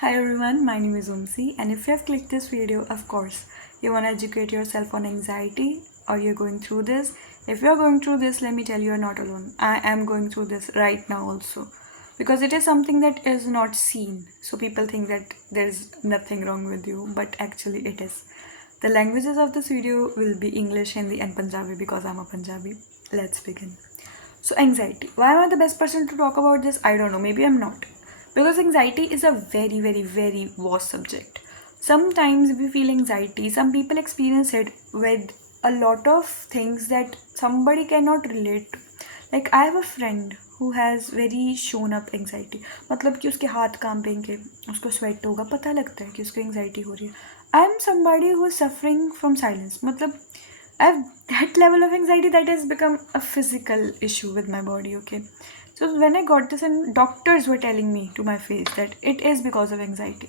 Hi everyone, my name is Umsi, and if you have clicked this video, of course, you want to educate yourself on anxiety or you're going through this. If you're going through this, let me tell you, you're not alone. I am going through this right now also because it is something that is not seen. So people think that there's nothing wrong with you, but actually it is. The languages of this video will be English, Hindi, and Punjabi because I'm a Punjabi. Let's begin. So, anxiety. Why am I the best person to talk about this? I don't know. Maybe I'm not. Because anxiety is a very, very, very vast subject. Sometimes we feel anxiety, some people experience it with a lot of things that somebody cannot relate to. Like, I have a friend who has very shown up anxiety. मतलब कि उसके हाथ कांपेंगे, उसको sweat होगा, पता लगता है कि उसको एंग्जाइटी हो रही है. I am somebody who is suffering from silence. मतलब I have that level of anxiety that has become a physical issue with my body, okay? So when I got this and doctors were telling me to my face that it is because of anxiety.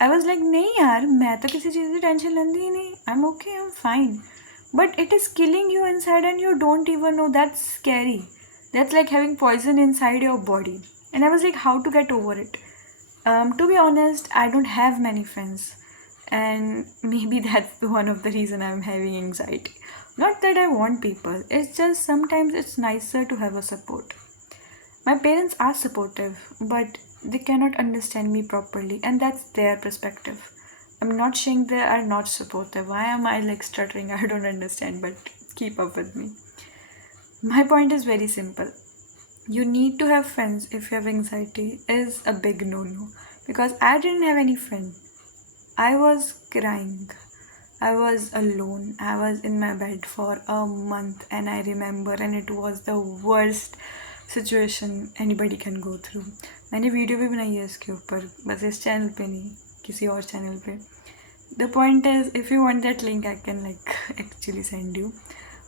I was like, नहीं यार, मैं तो किसी चीज़ की tension लेती ही नहीं. I'm okay, I'm fine. But it is killing you inside and you don't even know. That's scary. That's like having poison inside your body. And I was like, how to get over it? To be honest, I don't have many friends, and maybe that's one of the reason I'm having anxiety. Not that I want people, it's just sometimes it's nicer to have a support. My parents are supportive, but they cannot understand me properly, and that's their perspective. I'm not saying they are not supportive. Why am I like stuttering? I don't understand, but keep up with me. My point is very simple. You need to have friends if you have anxiety is a big no-no, because I didn't have any friend. I was crying. I was alone. I was in my bed for a month, and I remember, and it was the worst situation anybody can go through. मैंने video भी बनाई है इसके ऊपर, बस इस channel पे नहीं, किसी और चैनल पे. The point is, if you want that link, I can like actually send you.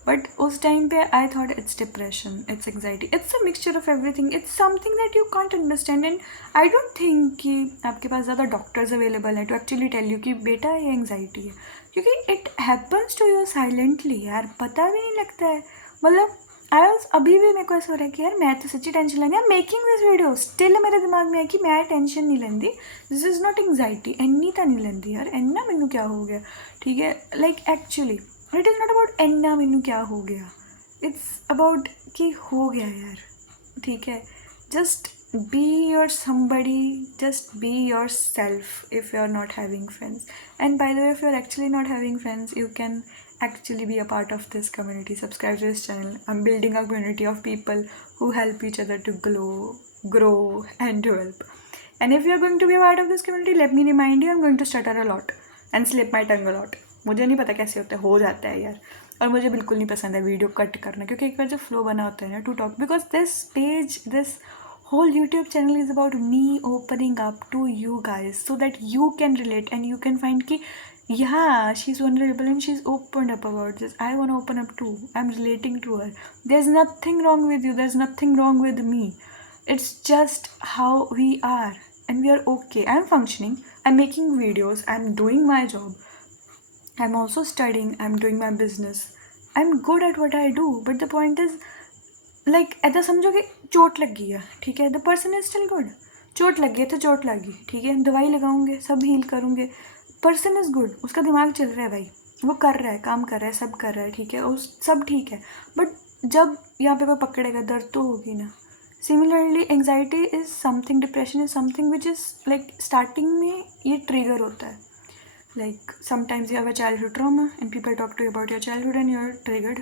But उस time पे I thought it's depression, it's anxiety, it's a mixture of everything. It's something that you can't understand, and I don't think कि आपके पास ज़्यादा doctors available हैं to actually tell you कि बेटा ये anxiety है, क्योंकि it happens to you silently यार, पता भी नहीं लगता है. मतलब अभी भी मेरे को ऐसा हो रहा है कि यार मैं तो सच्ची टेंशन लेंदी. I am making this video still मेरे दिमाग में है कि मैं टेंशन नहीं लेंदी. This is not anxiety. एन्नी तो नहीं लेंदी यार. एन्ना मैनू क्या हो गया, ठीक है. Like actually it is not about एन्ना मैनू क्या हो गया. इट्स अबाउट कि हो गया यार, ठीक है. Just be your somebody, just be yourself if you're not having friends. And by the way, if you're actually not having friends, you can actually be a part of this community. Subscribe to this channel. I'm building a community of people who help each other to grow and develop. And if you're going to be a part of this community, let me remind you, I'm going to stutter a lot and slip my tongue a lot. मुझे नहीं पता कैसे होता है, हो जाता है यार. और मुझे बिल्कुल नहीं पसंद है वीडियो कट करना, क्योंकि एक बार जो फ्लो बना होता है ना to talk, because this whole YouTube channel is about me opening up to you guys so that you can relate and you can find ki yeah, she's vulnerable and she's opened up about this. I want to open up too. I'm relating to her. There's nothing wrong with you. There's nothing wrong with me. It's just how we are, and we are okay. I'm functioning. I'm making videos. I'm doing my job. I'm also studying. I'm doing my business. I'm good at what I do. But the point is, like ऐसा समझो कि चोट लग गई है, ठीक है. The person is still good. चोट लग गई तो चोट लगी, ठीक है. दवाई लगाऊंगे, सब हील करूँगे. Person is good. उसका दिमाग चल रहा है भाई, वो कर रहा है, काम कर रहा है, सब कर रहा है, ठीक है. उस सब ठीक है. बट जब यहाँ पे कोई पकड़ेगा, दर्द तो होगी ना. Similarly anxiety is something, depression is something which is like starting में ये ट्रिगर होता है. Like sometimes you have a childhood trauma and people talk to you about your childhood and you're triggered.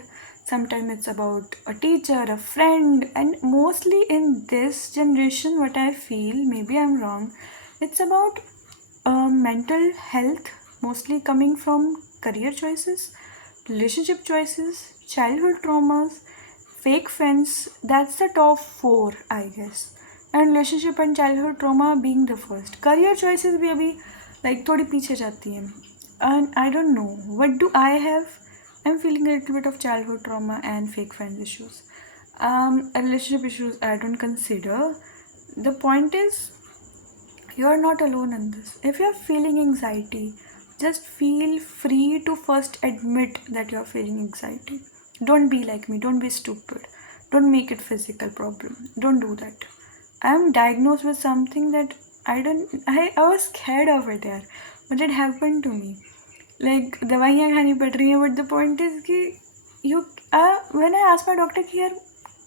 Sometimes it's about a teacher, a friend, and mostly in this generation, what I feel, maybe I'm wrong, it's about mental health, mostly coming from career choices, relationship choices, childhood traumas, fake friends. That's the top four, I guess. And relationship and childhood trauma being the first. Career choices भी अभी like थोड़ी पीछे जाती हैं. And I don't know, what do I have? I'm feeling a little bit of childhood trauma and fake friend issues. Relationship issues I don't consider. The point is, you're not alone in this. If you're feeling anxiety, just feel free to first admit that you're feeling anxiety. Don't be like me. Don't be stupid. Don't make it physical problem. Don't do that. I'm diagnosed with something that I was scared of it यार, but it happened to me. Like दवाइयाँ खानी पड़ रही हैं, but the point is कि you when I asked my doctor कि यार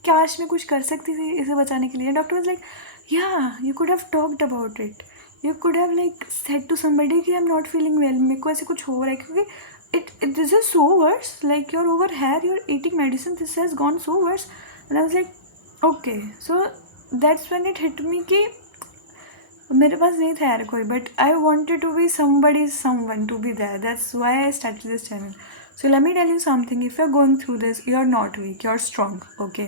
काश मैं कुछ कर सकती थी इसे बचाने के लिए, doctor was like yeah you could have talked about it, you could have like said to somebody कि I'm not feeling well, मेरे को ऐसे कुछ हो रहा है, क्योंकि it this is so worse, like you're over here, you're eating medicine, this has gone so worse. And I was like okay, so that's when it hit me कि मेरे पास नहीं था यार कोई, but I wanted to be somebody someone to be there, that's why I started this channel. So let me tell you something, if you are going through this you are not weak, you are strong. Okay,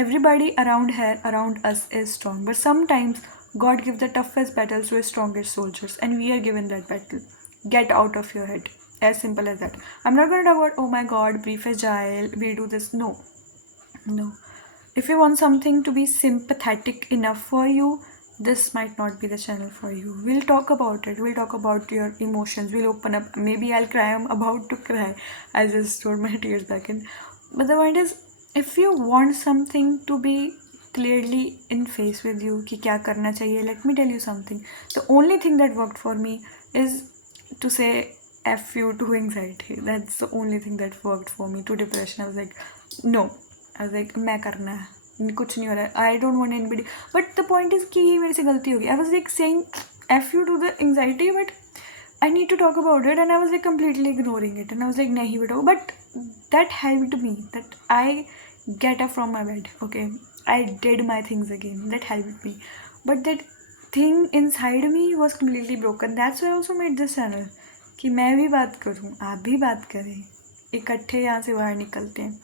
everybody around here around us is strong, but sometimes God gives the toughest battles to his strongest soldiers, and we are given that battle. Get out of your head, as simple as that. I'm not going to talk about oh my God, be fragile, we do this. No. If you want something to be sympathetic enough for you, this might not be the channel for you. We'll talk about it, we'll talk about your emotions, we'll open up, maybe I'll cry, I'm about to cry, I just stored my tears back in. But the point is, if you want something to be clearly in face with you कि क्या करना चाहिए, let me tell you something. The only thing that worked for me is to say F you to anxiety. That's the only thing that worked for me. To depression, I was like no, I was like मैं करना है, कुछ नहीं हो रहा है, I don't want anybody. But the point is कि ये मेरे से गलती होगी. I was like saying F you to the anxiety, but I need to talk about it, and I was like completely ignoring it, and I was like nahi beto. But that helped me, that I get up from my bed. Okay, I did my things again, that helped me. But that thing inside me was completely broken. That's why I also made this channel, कि मैं भी बात करूँ, आप भी बात करें, इकट्ठे यहाँ से बाहर निकलते हैं.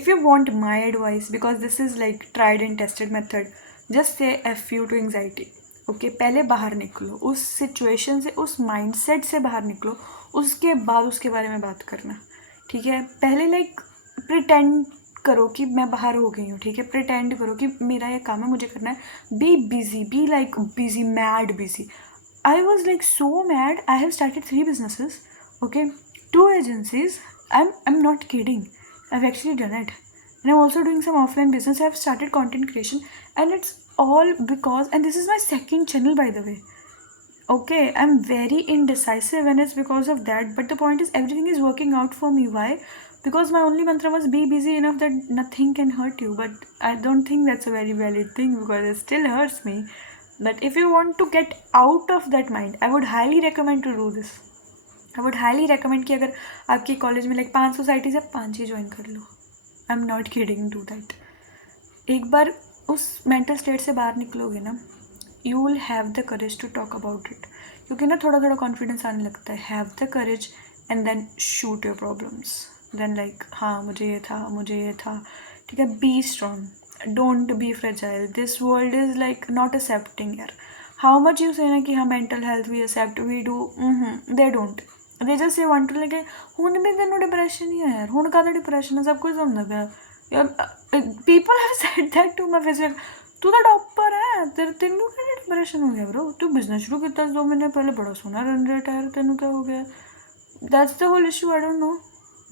If you want my advice, because this is like tried and tested method, just say F you to anxiety. Okay, पहले बाहर निकलो उस सिचुएशन से, उस माइंडसेट से बाहर निकलो, उसके बाद उसके बारे में बात करना. ठीक है, पहले लाइक प्रिटेंड करो कि मैं बाहर हो गई हूँ. ठीक है, प्रिटेंड करो कि मेरा ये काम है, मुझे करना है. Be busy, be like busy, mad busy. I was like so mad. I have started 3 businesses, okay, 2 agencies. I'm not kidding, I've actually done it, and I'm also doing some offline business. I've started content creation, and it's all because, and this is my second channel by the way. Okay, I'm very indecisive and it's because of that, but the point is everything is working out for me. Why? Because my only mantra was be busy enough that nothing can hurt you. But I don't think that's a very valid thing, because it still hurts me. But if you want to get out of that mind, I would highly recommend to do this. I would highly recommend कि अगर आपकी college में like 5 societies है, 5 ही join कर लो. I am not kidding, do that. एक बार उस मेंटल स्टेट से बाहर निकलोगे ना, you will have the courage to talk about it, क्योंकि ना थोड़ा थोड़ा कॉन्फिडेंस आने लगता है. Have the courage and then shoot your problems. Then like हाँ मुझे ये था. ठीक है, be strong, don't be fragile. This world is like not accepting यार. हाउ मच यू से ना कि हाँ mental health we accept, we do, they don't. They just say want to like हुण भी तेनों डिप्रैशन ही है यार, हुण काहदा डिप्रैशन है, सब कुछ होंदा पिया यार. People have said that to my face, तू तो टॉपर है, तेनों क्या डिप्रेशन हो गया ब्रो, तू बिजनेस शुरू किया 2 महीने पहले, बड़ा सोना रन रेट है, तेनों क्या हो गया. That's the whole issue. I don't know,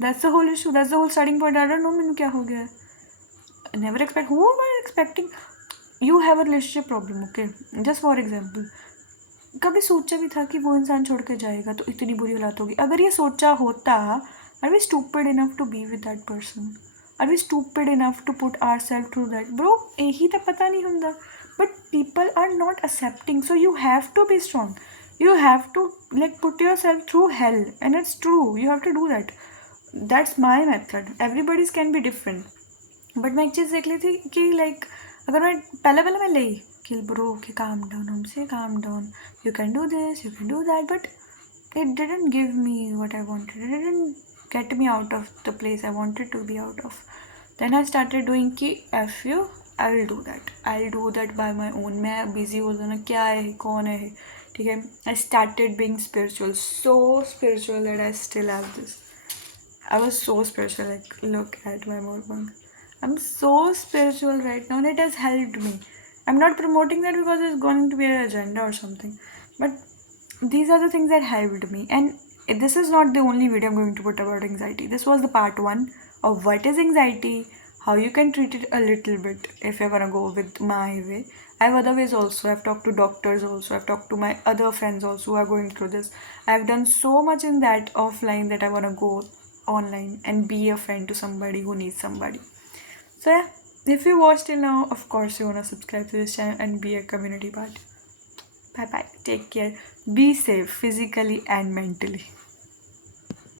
that's the whole issue, that's the whole starting point. I don't know मैनू क्या हो गया. Never expect, who are expecting. You have a relationship problem, okay, just for example. कभी सोचा भी था कि वो इंसान छोड़ के जाएगा तो इतनी बुरी हालत होगी? अगर ये सोचा होता, are we stupid enough to be with that person? Are we stupid enough to put ourselves through that? Bro, यही तो पता नहीं होता. But people are not accepting, so you have to be strong. You have to like put yourself through hell, and it's true. You have to do that. That's my method. Everybody's can be different. But मैं एक चीज़ देख ली थी कि like अगर मैं पहले मैं ले कि bro कि calm down, हमसे calm down. You can do this, you can do that, but it didn't give me what I wanted. It didn't get me out of the place I wanted to be out of. Then I started doing कि F you, I'll do that by my own. मैं busy हो जाना, क्या है, कौन है, ठीक है. I started being spiritual, so spiritual that I still have this. I was so spiritual, like look at my mukbang. I'm so spiritual right now, and it has helped me. I'm not promoting that because it's going to be an agenda or something, but these are the things that helped me. And this is not the only video I'm going to put about anxiety. This was the part 1 of what is anxiety, how you can treat it a little bit if you're gonna go with my way. I have other ways also. I've talked to doctors also. I've talked to my other friends also who are going through this. I've done so much in that offline that I want to go online and be a friend to somebody who needs somebody. So yeah, if you watched till now, of course you wanna subscribe to this channel and be a community part. Bye bye. Take care. Be safe physically and mentally.